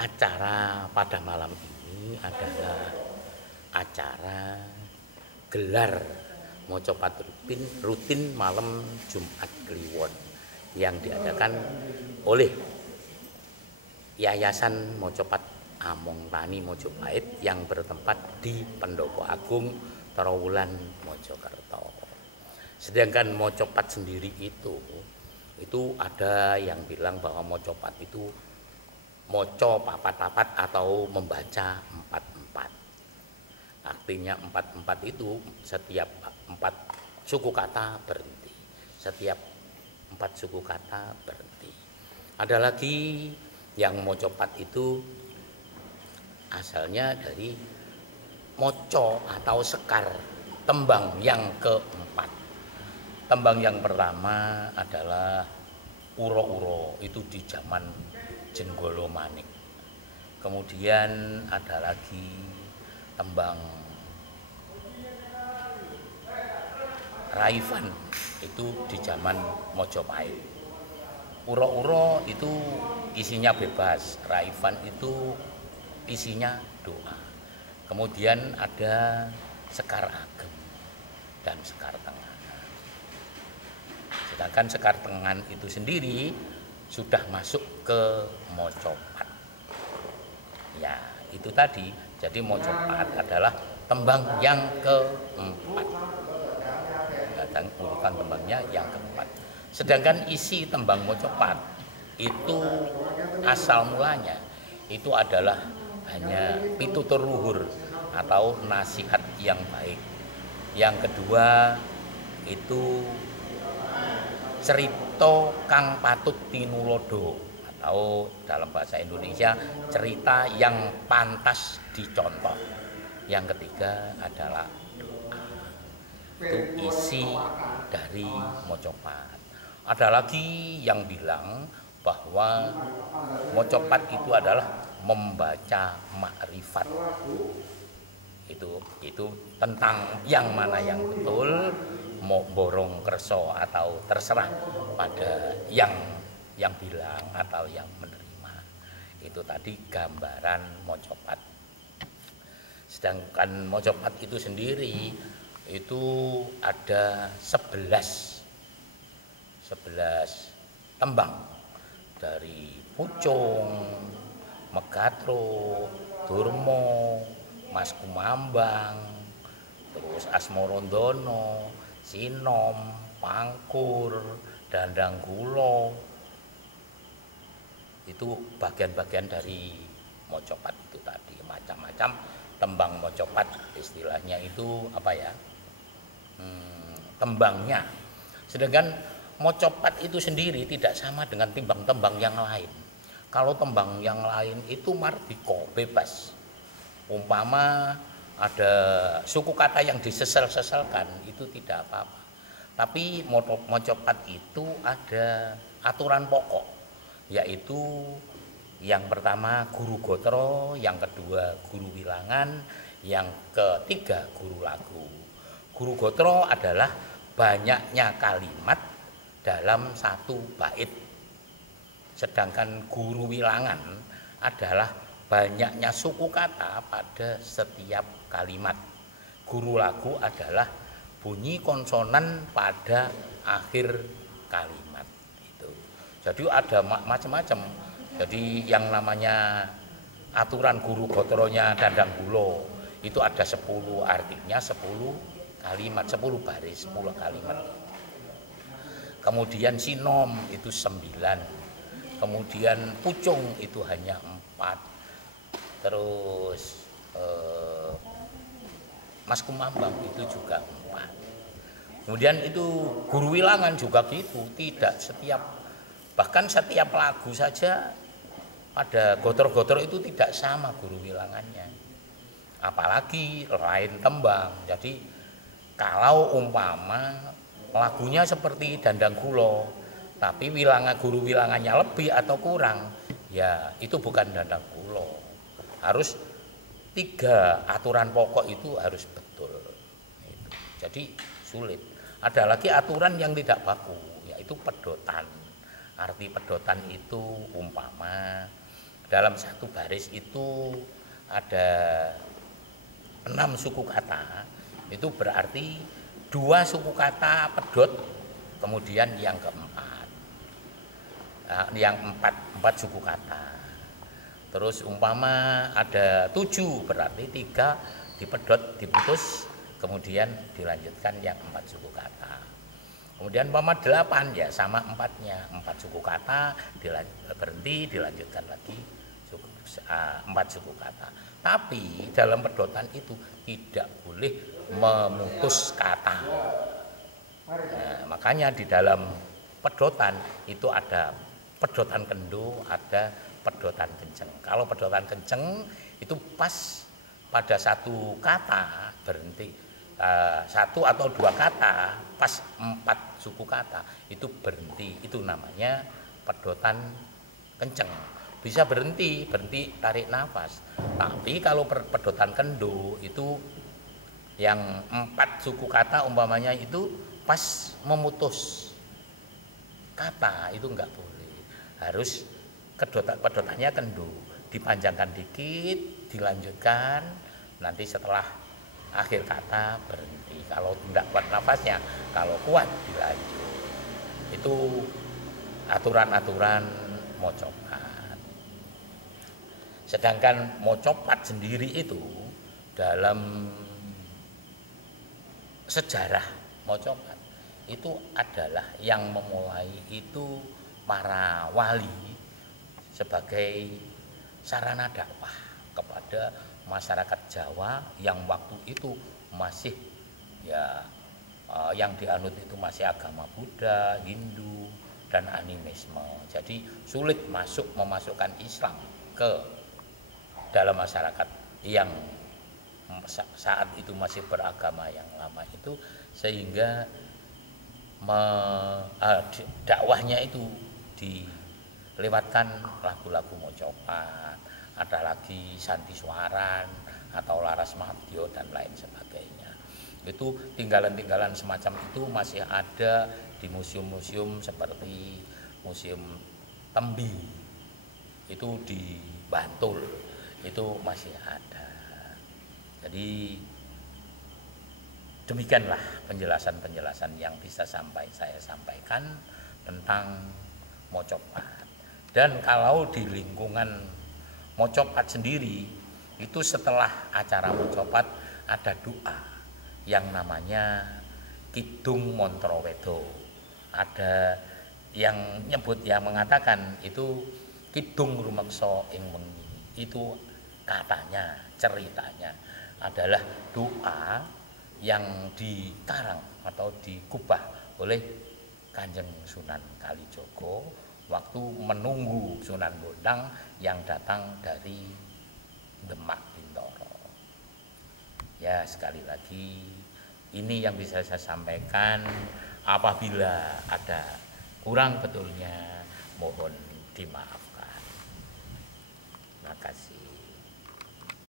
acara pada malam ini adalah acara gelar Mocopat rutin malam Jumat Kliwon yang diadakan oleh Yayasan Mocopat Among Tani Mojopahit yang bertempat di Pendopo Agung Trowulan Mojokerto. Sedangkan Mocopat sendiri itu ada yang bilang bahwa Mocopat itu moco papat-papat atau membaca empat-empat. Artinya empat-empat itu setiap 4 suku kata berhenti. Setiap 4 suku kata berhenti. Ada lagi yang Mocopat itu asalnya dari moco atau sekar, tembang yang keempat. Tembang yang pertama adalah uro-uro, itu di zaman Jenggolo Manik. Kemudian ada lagi tembang Raifan, itu di zaman Mojopahit. Uro-uro itu isinya bebas, Raifan itu isinya doa. Kemudian ada Sekar Ageng dan Sekar Tengahan. Sedangkan Sekar Tengahan itu sendiri sudah masuk ke Mocopat. Ya, itu tadi. Jadi Mocopat adalah tembang yang keempat. Dan urutan tembangnya yang keempat. Sedangkan isi tembang Mocopat itu asal mulanya itu adalah hanya pitutur luhur atau nasihat yang baik. Yang kedua itu cerita kang patut tinulodo atau dalam bahasa Indonesia cerita yang pantas dicontoh. Yang ketiga adalah doa. Itu isi dari Mocopat. Ada lagi yang bilang bahwa Mocopat itu adalah membaca makrifat. Itu tentang yang mana yang betul, mau borong kerso atau terserah pada yang bilang atau yang menerima. Itu tadi gambaran Mocopat. Sedangkan Mocopat itu sendiri itu ada 11 tembang dari Pucung, Megatro, Durmo, Mas Kumambang, terus Asmorondono, Sinom, Pangkur, Dandanggulo. Itu bagian-bagian dari Mocopat itu tadi. Macam-macam tembang Mocopat, istilahnya itu apa ya? Tembangnya. Sedangkan Mocopat itu sendiri tidak sama dengan tembang-tembang yang lain. Kalau tembang yang lain itu mardika, bebas. Umpama ada suku kata yang disesal-sesalkan itu tidak apa-apa. Tapi Mocopat itu ada aturan pokok, yaitu yang pertama guru gotro, yang kedua guru wilangan, yang ketiga guru lagu. Guru gotro adalah banyaknya kalimat dalam satu bait. Sedangkan guru wilangan adalah banyaknya suku kata pada setiap kalimat. Guru lagu adalah bunyi konsonan pada akhir kalimat. Itu. Jadi ada macam-macam. Jadi yang namanya aturan guru gotronya Dandanggulo itu ada 10, artinya 10 kalimat, 10 baris, 10 kalimat. Kemudian Sinom itu 9. Kemudian Pucung itu hanya 4. Terus Mas Kumambang itu juga 4. Kemudian itu guru wilangan juga gitu, tidak setiap, bahkan setiap lagu saja pada gotro-gotro itu tidak sama guru wilangannya. Apalagi lain tembang. Jadi kalau umpama lagunya seperti Dandanggulo, tapi guru wilangannya lebih atau kurang, ya itu bukan Dandanggulo. Harus 3 aturan pokok itu harus betul. Jadi sulit. Ada lagi aturan yang tidak baku, yaitu pedotan. Arti pedotan itu umpama dalam satu baris itu ada 6 suku kata, itu berarti 2 suku kata pedot, kemudian yang keempat, yang empat suku kata. Terus umpama ada 7 berarti 3 dipedot, diputus, kemudian dilanjutkan yang 4 suku kata. Kemudian umpama 8 ya sama 4-nya, 4 suku kata berhenti, dilanjutkan lagi 4 suku kata. Tapi dalam pedotan itu tidak boleh memutus kata. Nah, makanya di dalam pedotan itu ada pedotan kendo, ada pedotan kenceng. Kalau pedotan kenceng itu pas pada satu kata berhenti, 1 atau 2 kata pas 4 suku kata itu berhenti, itu namanya pedotan kenceng. Bisa berhenti tarik nafas. Tapi kalau pedotan kendo itu yang 4 suku kata umpamanya itu pas memutus kata itu enggak boleh. Harus pedotannya kendo, dipanjangkan dikit, dilanjutkan, nanti setelah akhir kata berhenti. Kalau tidak kuat nafasnya, kalau kuat dilanjut. Itu aturan-aturan mocopat. Sedangkan mocopat sendiri itu dalam sejarah mocopat itu adalah yang memulai itu para wali sebagai sarana dakwah kepada masyarakat Jawa yang waktu itu masih yang dianut itu masih agama Buddha, Hindu, dan animisme. Jadi sulit memasukkan Islam ke dalam masyarakat yang saat itu masih beragama yang lama itu, sehingga dakwahnya itu dilewatkan lagu-lagu mocopat, ada lagi Santi Suaran atau Laras Mabdio dan lain sebagainya. Itu tinggalan-tinggalan semacam itu masih ada di museum-museum seperti Museum Tembi itu di Bantul, itu masih ada. Jadi demikianlah penjelasan-penjelasan yang bisa saya sampaikan tentang mocopat. Dan kalau di lingkungan mocopat sendiri itu setelah acara mocopat ada doa yang namanya Kidung Montrowedo. Ada yang mengatakan itu Kidung Rumeksa ing wengi. Itu katanya, ceritanya adalah doa yang dikarang atau dikubah oleh Kanjeng Sunan Kalijogo waktu menunggu Sunan Bonang yang datang dari Demak Bintoro. Ya, sekali lagi ini yang bisa saya sampaikan. Apabila ada kurang betulnya mohon dimaafkan. Terima kasih.